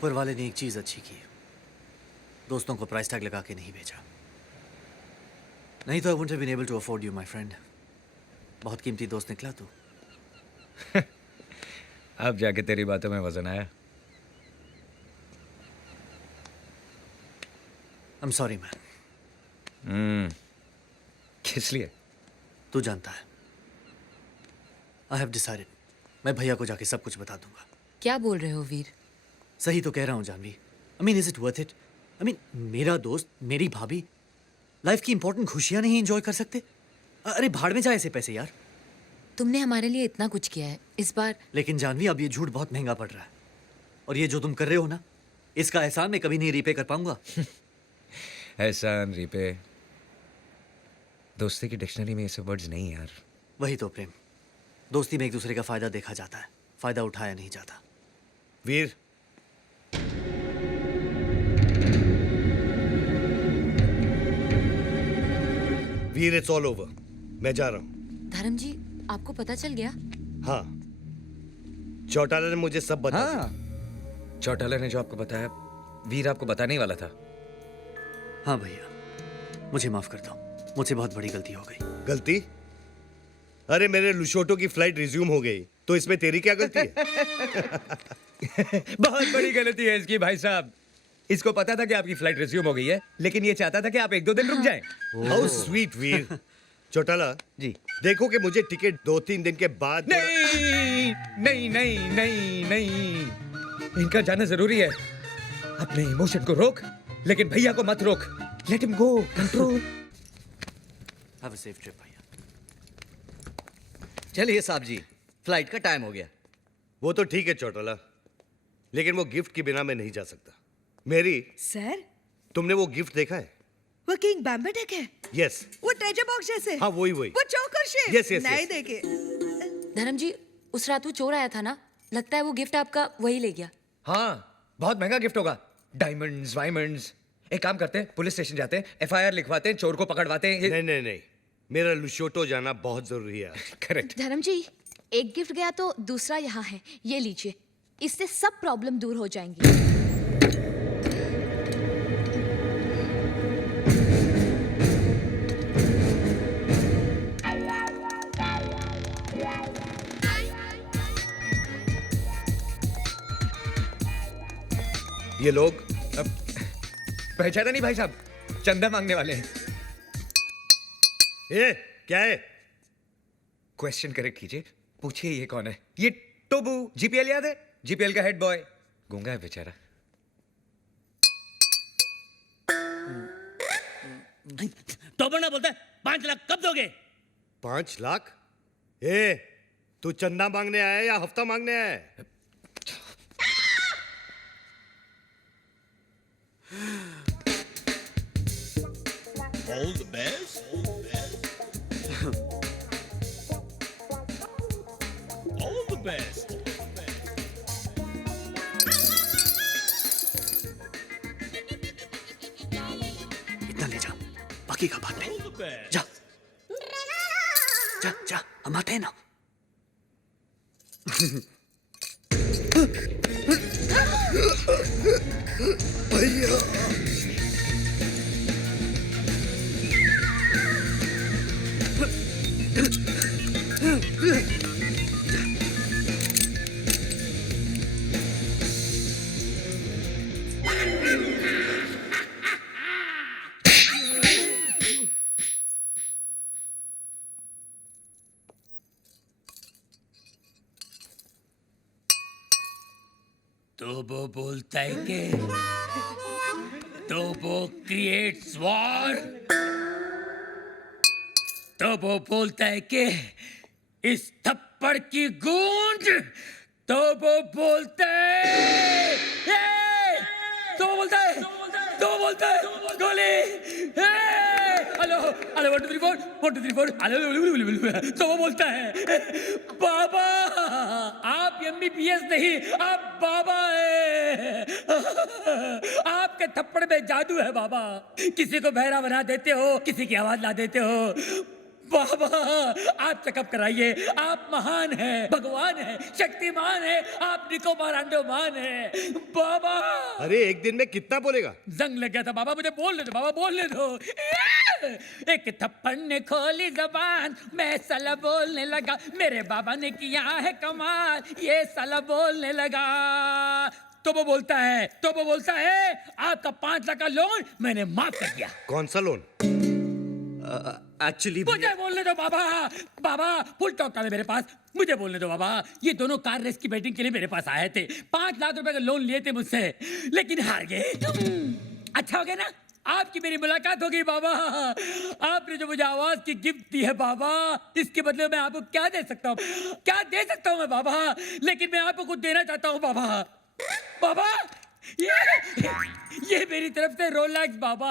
ऊपर वाले ने एक चीज अच्छी की, दोस्तों को प्राइस टैग लगा के नहीं भेजा। नहीं तो I wouldn't have been able to afford you my friend. बहुत कीमती दोस्त निकला तू। अब जाके तेरी बातों में वजन आया। I am sorry man. किस लिए? तू जानता है, आई हैव डिसाइडेड, मैं भैया को जाके सब कुछ बता दूंगा। क्या बोल रहे हो वीर? सही तो कह रहा हूँ Jhanvi. I mean is it worth it? I mean मेरा दोस्त, मेरी भाभी लाइफ की इंपॉर्टेंट खुशियां नहीं एंजॉय कर सकते? अरे भाड़ में जाए ऐसे पैसे यार। तुमने हमारे लिए इतना कुछ किया है, इस बार। लेकिन जानवी अब ये झूठ बहुत महंगा पड़ रहा है, और ये जो तुम कर रहे हो ना, इसका एहसान मैं कभी नहीं रीपे कर पाऊंगा। एहसान, रीपे, दोस्ती की डिक्शनरी में ये सब वर्ड्स नहीं यार। वही तो प्रेम, दोस्ती में एक दूसरे का फायदा देखा जाता है, फायदा उठाया नहीं जाता। वीर, वीर इट्स ऑल ओवर। मैं जा रहा हूं। धर्म जी, आपको पता चल गया? हाँ, चौटाला ने मुझे सब बता दिया। चौटाला ने जो आपको बताया, वीर आपको बताने ही वाला था। हाँ भैया, मुझे माफ कर दो, मुझसे बहुत बड़ी गलती हो गई। गलती? अरे मेरे लुशोटो की फ्लाइट रिज्यूम हो गई, तो इसमें तेरी क्या गलती है? बहुत बड़ी गलती है इसकी भाई साहब। इसको पता था कि आपकी फ्लाइट रिज्यूम हो गई है, लेकिन ये चाहता था कि आप 1-2 दिन रुक जाएं। हाउ स्वीट वीर। चौटाला जी। देखो कि मुझे टिकट 2-3 दिन के बाद। नहीं नहीं नहीं नहीं नहीं, इनका जाना जरूरी है। अपने इमोशन को रोक, लेकिन भैया को मत रोक। Let him go, control. Have a safe trip भैया। चलिए साहब जी, फ्लाइट का टाइम हो गया। वो तो ठीक है चौटाला, लेकिन वो गिफ्ट के बिना मैं नहीं जा सकता। मेरी, सर, तुमने वो गिफ्ट देखा है? वो किंग बैम्बेटेक है? यस। वो ट्रेजर बॉक्स जैसे? हाँ वही। वो चोकर शेप? Yes, yes, नहीं yes. देखे। धर्म जी, उस रात वो चोर आया था ना, लगता है वो गिफ्ट आपका वही ले गया। हाँ, बहुत महंगा गिफ्ट होगा। डायमंड्स, वायमंड्स। एक काम करते हैं, पुलिस स्टेशन जाते हैं, FIR लिखवाते हैं, चोर को पकड़वाते हैं। नहीं नहीं नहीं, मेरा लुशोटो जाना बहुत जरूरी है। करेक्ट। धर्म जी, एक गिफ्ट गया तो दूसरा यहाँ है, ये लीजिए। इससे सब प्रॉब्लम दूर हो जाएंगी। ये लोग पहचाना नहीं भाई साहब, चंदा मांगने वाले हैं। ए, क्या है? क्वेश्चन करेक्ट कीजिए, पूछिए ये कौन है? ये टोबू, GPL याद है? GPL का हेड बॉय। गूंगा है बेचारा। तो ना बोलता है 5 लाख कब दोगे? 5 लाख? ए, तू चंदा मांगने आया है या हफ्ता मांगने आया है? All the best. All the best. इतना ले जा, बाकी का बाद में। All the best. जा जा जा, हम आते हैं ना। भैया, तो वो बोलता है कि तो वो क्रिएट्स वॉर। तो वो बोलता है कि इस थप्पड़ की गूंज। तो वो बोलता है तो वो बोलता है गोली। Hello hello 1 2 3 4 1 2 3 4 hello. तो वो बोलता है बाबा, आप MBBS नहीं, आप बाबा है। आपके थप्पड़ में जादू है बाबा। किसी को बहरा बना देते हो, किसी की आवाज ला देते हो। बाबा आप चेकअप कराइए, आप महान हैं, भगवान हैं, शक्तिमान हैं, आप निकोबार अंडोमान हैं बाबा। अरे एक दिन में कितना बोलेगा? जंग लग गया था बाबा, मुझे बोलने दो बाबा, बोलने दो। एक थप्पड़ ने खोली जबान, मैं साला बोलने लगा, मेरे बाबा ने किया है कमाल, ये साला बोलने लगा। तो वो बोलता है आपका 5 लाख का लोन मैंने माफ कर दिया। कौन सा लोन? एक्चुअली मुझे बोलने दो बाबा, बाबा फुल टॉक है मेरे पास, मुझे बोलने दो बाबा। ये दोनों कार रेस की बैटिंग के लिए मेरे पास आए थे, 5 लाख रुपए का लोन लिए थे मुझसे, लेकिन हार गए। अच्छा हो गया ना, आपकी मेरी मुलाकात हो गई बाबा। आपने जो मुझे आवाज की गिफ्ट दी है बाबा, इसके बदले मैं आपको क्या दे सकता हूँ, क्या दे सकता हूँ मैं बाबा? लेकिन मैं आपको कुछ देना चाहता हूँ बाबा। बाबा ये मेरी तरफ से रोलेक्स बाबा,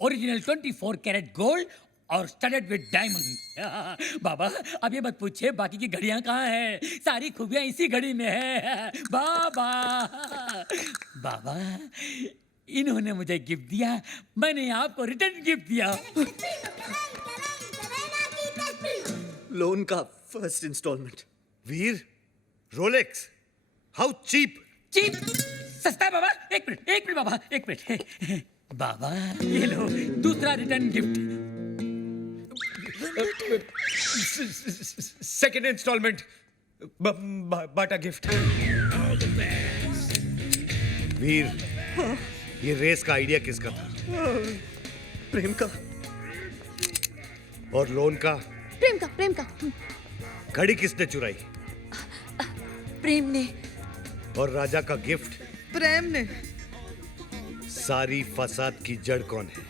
ओरिजिनल 24 कैरेट गोल्ड और स्टडेड विद डायमंड। बाबा अब ये मत पूछिए बाकी की घड़ियां कहाँ हैं, सारी खूबियां इसी घड़ी में है बाबा। बाबा इन्होंने मुझे गिफ्ट दिया, मैंने आपको रिटर्न गिफ्ट दिया। लोन का first instalment. Veer, Rolex, how cheap! Cheap सस्ता है बाबा। एक मिनट बाबा, एक मिनट बाबा, ये लो दूसरा रिटर्न गिफ्ट। सेकंड इंस्टॉलमेंट, बाटा गिफ्ट। वीर, ये रेस का आइडिया किसका था? प्रेम का। और लोन का? प्रेम का। घड़ी किसने चुराई? प्रेम ने। और राजा का गिफ्ट? प्रेम ने। सारी फसाद की जड़ कौन है?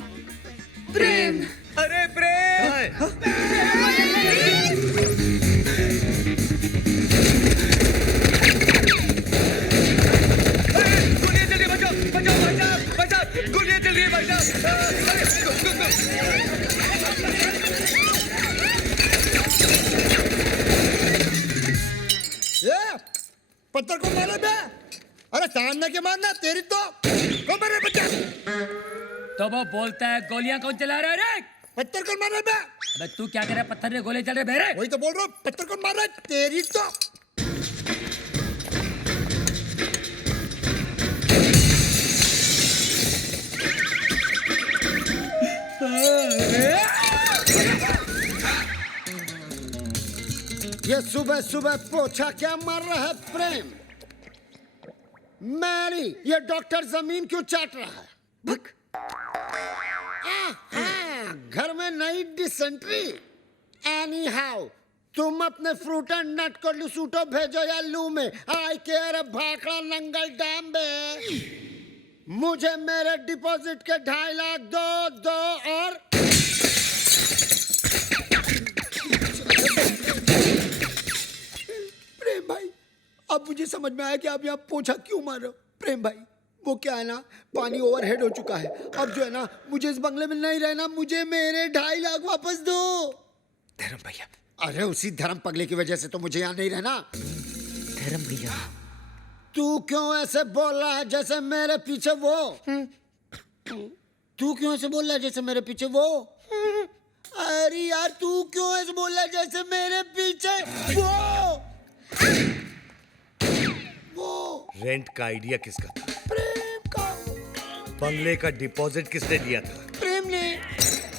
प्रेम। अरे प्रेम! कहाँ है? गोलियां चल रही है, बचाओ! गोलियां चल रही है, पत्थर को मारे बे। अरे सामने के मारना तेरी तो को मारे बच्चा। तो वो बोलता है गोलियां कौन चला रहा है रे? पत्थर को मारे बे। अबे तू क्या कर रहा है, पत्थर ने गोले चल रहे मेरे। वही तो बोल रहा हूँ, पत्थर को मार रहा है तेरी तो। ये सुबह सुबह पोछा क्या मार रहा है प्रेम? मैरी, ये डॉक्टर जमीन क्यों चाट रहा है? भक। घर में नई डिसेंट्री। एनी हाउ, तुम अपने फ्रूट एंड नट को लुसूटो भेजो या लू में। आई केयर भाखड़ा नंगल डैम में। मुझे मेरे डिपॉजिट के 2.5 लाख दो और प्रेम भाई, अब मुझे समझ में आया कि आप यहाँ पोछा क्यों मार रहे हो। प्रेम भाई, वो क्या है ना, पानी ओवरहेड हो चुका है। अब जो है ना, मुझे इस बंगले में नहीं रहना, मुझे मेरे 2.5 लाख वापस दो। धर्म भैया। अरे उसी धर्म पगले की वजह से तो मुझे यहाँ नहीं रहना। धर्म भैया। तू क्यों ऐसे बोल रहा है जैसे मेरे पीछे वो? तू क्यों ऐसे बोल रहा है जैसे मेरे पीछे वो? अरे यार, तू क्यों ऐसे बोल रहा है जैसे मेरे पीछे वो? रेंट का आइडिया किसका था? प्रेम का। बंगले का डिपॉजिट किसने दिया था? प्रेम ने।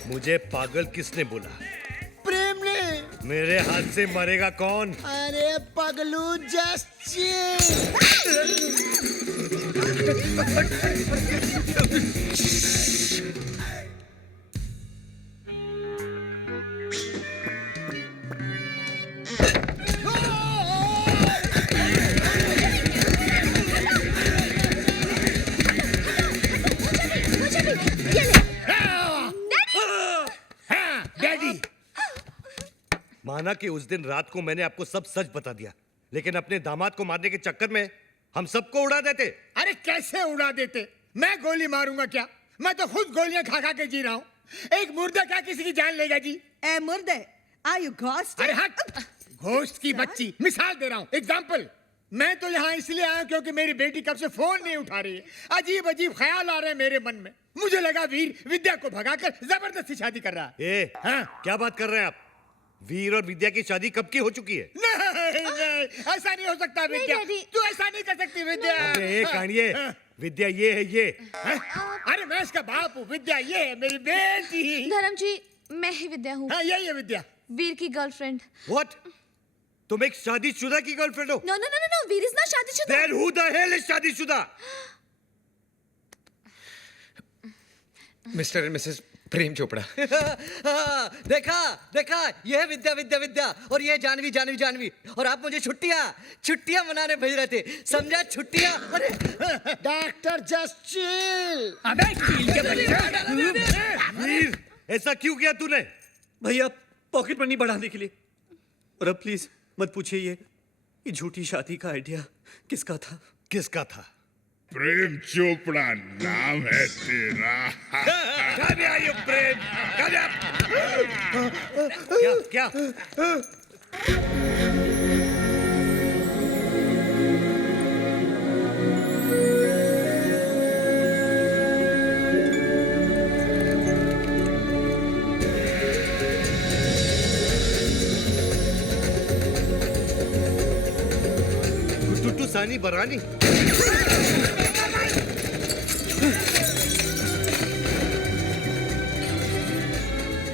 मुझे पागल किसने बोला? प्रेम ने। मेरे हाथ से मरेगा कौन? अरे पगलू, जस्ट माना कि उस दिन रात को मैंने आपको सब सच बता दिया, लेकिन अपने दामाद को मारने के चक्कर में हम सबको उड़ा देते। अरे कैसे उड़ा देते? मैं गोली मारूंगा क्या? मैं तो खुद गोलियां खा खा के जी रहा हूँ। एक मुर्दा क्या किसी की जान लेगा जी? ए मुर्दे, आर यू घोस्ट? अरे हट! घोस्ट की बच्ची, मिसाल दे रहा हूँ, एग्जाम्पल। मैं तो यहाँ इसलिए आया क्योंकि मेरी बेटी कब से फोन नहीं उठा रही है। अजीब अजीब ख्याल आ रहे हैं मेरे मन में। मुझे लगा वीर विद्या को भगाकर जबरदस्ती शादी कर रहा है। हाँ? क्या बात कर रहे हैं आप? वीर और विद्या की शादी कब की हो चुकी है? नहीं, ऐसा नहीं हो सकता विद्या। डैडी। तू ऐसा नहीं कर सकती विद्या। अबे एक कहानिए, विद्या ये है ये। हैं? अरे मैं इसका बाप हूँ, विद्या ये है मेरी बेटी। धर्म जी, मैं ही विद्या हूँ, हाँ यही है विद्या। वीर की गर्लफ्रेंड। What? तुम एक शादीशुदा की गर्लफ्रेंड हो? No no no no, Veer is not शादीशुदा। Then who the hell is शादीशुदा? Mister and missus Prem Chopra. देखा देखा, ये है विद्या विद्या विद्या, और ये है जानवी जानवी जानवी, और आप मुझे छुट्टियां मनाने भेज रहे थे, समझा? छुट्टियां। अरे डॉक्टर जस्ट चिल। अबे कील के बच्चे। वीर, ऐसा क्यों किया तूने? भैया पॉकेट मनी बढ़ाने के लिए। और अब प्लीज मत पूछिए ये झूठी शादी का आइडिया किसका था? किसका था? प्रेम चोपड़ा नाम है तेरा। कब आया ये प्रेम? कब क्या क्या? टुट्टू सानी बरानी।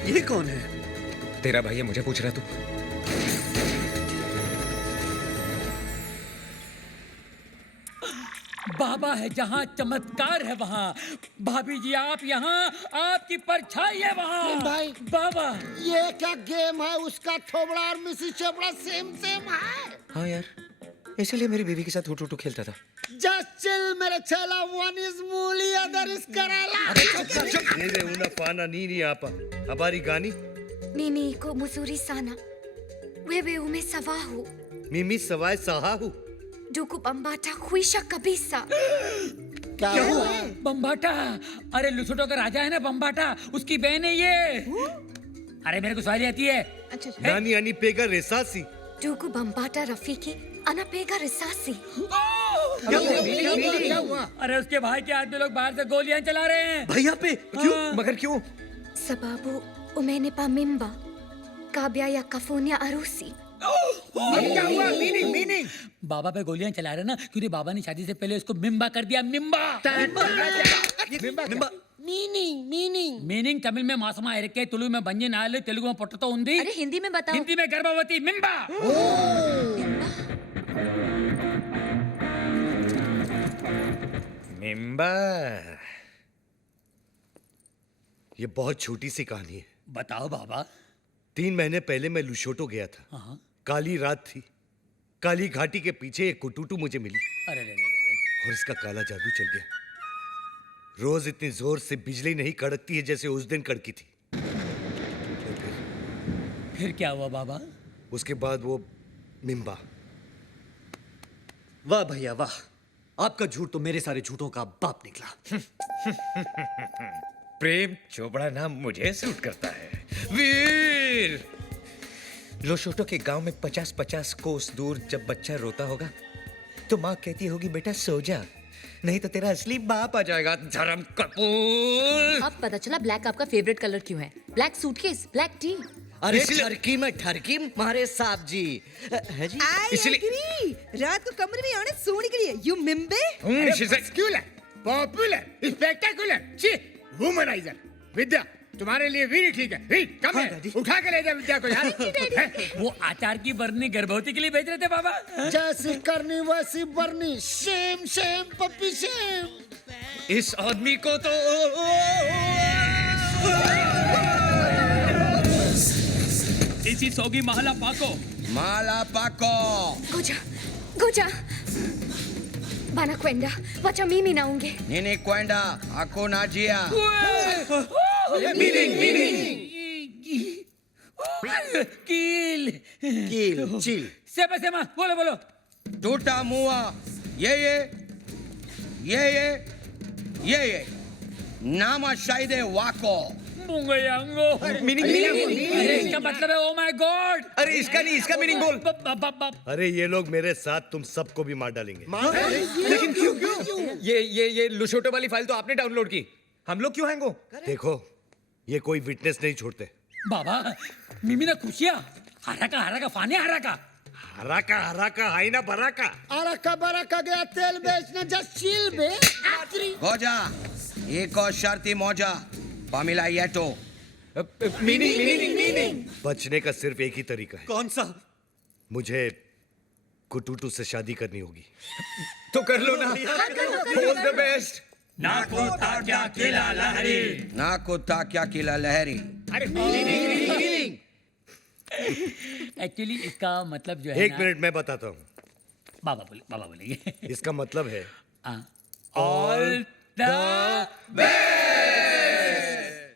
ये कौन है? तेरा भाई है, मुझे पूछ रहा तू? बाबा है जहाँ चमत्कार है वहाँ। भाभी जी आप यहाँ, आपकी परछाई है वहाँ। भाई। बाबा ये क्या गेम है? उसका थोबड़ा और मिसिस चोपड़ा सेम सेम है। हाँ यार, इसीलिए मेरी बीवी के साथ हुटू खेलता था। जस्ट चिल मेरे चेला, वन इज मूली अदर इज कराला। Nene una pana nini apa. Habari gani? Mimi iko mzuri sana. Wewe umesawahu. Mimi sawai sahahu. Ndugu Bambata huisha kabisa. क्या हुआ? बम्बाटा, अरे लुसोटो का राजा है ना बम्बाटा, उसकी बहन है ये। अरे मेरे को सवारी आती है। अच्छा अच्छा। Nani ani pega resasi. Ndugu Bambata Rafiki anapega risasi. क्या हुआ? अरे उसके भाई के आदमी लोग बाहर से गोलियां चला रहे हैं। भैया पे क्यों? मगर क्यों? Sababu umenipa mimba kabla ya kufanya harusi. क्या हुआ? मीनिंग बाबा पे गोलियां चला रहे हैं ना, क्योंकि बाबा ने शादी से पहले उसको मिम्बा कर दिया। मिम्बा मीनिंग मीनिंग तमिल में मासमा इरके, तुलु में बंजन आले, तेलुगु में पोटतो उंदी, अरे हिंदी में बताओ। हिंदी में गर्भवती मिम्बा। मिम्बा। ये बहुत छोटी सी कहानी है। बताओ बाबा। 3 महीने पहले मैं लुशोटो गया था। हाँ। काली रात थी। काली घाटी के पीछे एक कुटुटू मुझे मिली अरे रे और इसका काला जादू चल गया। रोज इतनी जोर से बिजली नहीं कड़कती है जैसे उस दिन कड़की थी। फिर क्या हुआ बाबा? उसके बाद वो मिम्बा। वाह भैया वाह, आपका झूठ तो मेरे सारे झूठों का बाप निकला। प्रेम चोपड़ा नाम मुझे सूट करता है। वीर, लोशोटो के गांव में 50-50 कोस दूर जब बच्चा रोता होगा तो माँ कहती होगी बेटा सो जा, नहीं तो तेरा असली बाप आ जाएगा। धर्म कपूर। अब पता चला ब्लैक आपका फेवरेट कलर क्यों है। Black suitcase, black T. अरे ठरकी में ठरकी मारे साहब जी है जी। I agree. रात को कमरे में आने सोने के लिए यू मिम्बे। Popular, spectacular, womaniser. विद्या, तुम्हारे लिए वीर ठीक है। वीर, कम है। उठा के ले जा विद्या को यार। वो आचार की बरनी गर्भवती के लिए भेज रहे थे बाबा। जैसी करनी वैसी बरनी। सेम सेम पप्पी सेम। इस आदमी को तो इसी सोगी महला पाको। माला पाको। Goja. Bana kwenda. Wacha mimi naonge. Nini kwenda? Hakuna njia. कील चिल। सेमा बोलो बोलो। टूटा मुआ। ये नामा शायदे वाको। मुंगयांगो। अरे इसका मतलब है ओ माय गॉड। अरे इसका नहीं, इसका मीनिंग बोल। अरे ये लोग मेरे साथ तुम सबको भी मार डालेंगे। लेकिन क्यों? ये लुशोटो वाली फाइल तो आपने डाउनलोड की, हम लोग क्यों हैंगो? देखो, ये कोई विटनेस नहीं छोड़ते। बाबा मिमी ना खुशिया हरा का फाने हरा का हरा का हाई ना भरा का अरे कबरा का गया तेल बेचने जस्ट चिल बे गोजा एक और शर्ती मौजा पामिला येटो बचने का सिर्फ एक ही तरीका है। कौन सा? मुझे कुटूटू से शादी करनी होगी। तो कर लो ना। All the best. ना कोता क्या किला लहरी ना कुत्ता क्या किला लहरी एक्चुअली इसका मतलब जो है एक मिनट मैं बताता हूँ। बाबा बोलेंगे इसका मतलब है ऑल द बेस्ट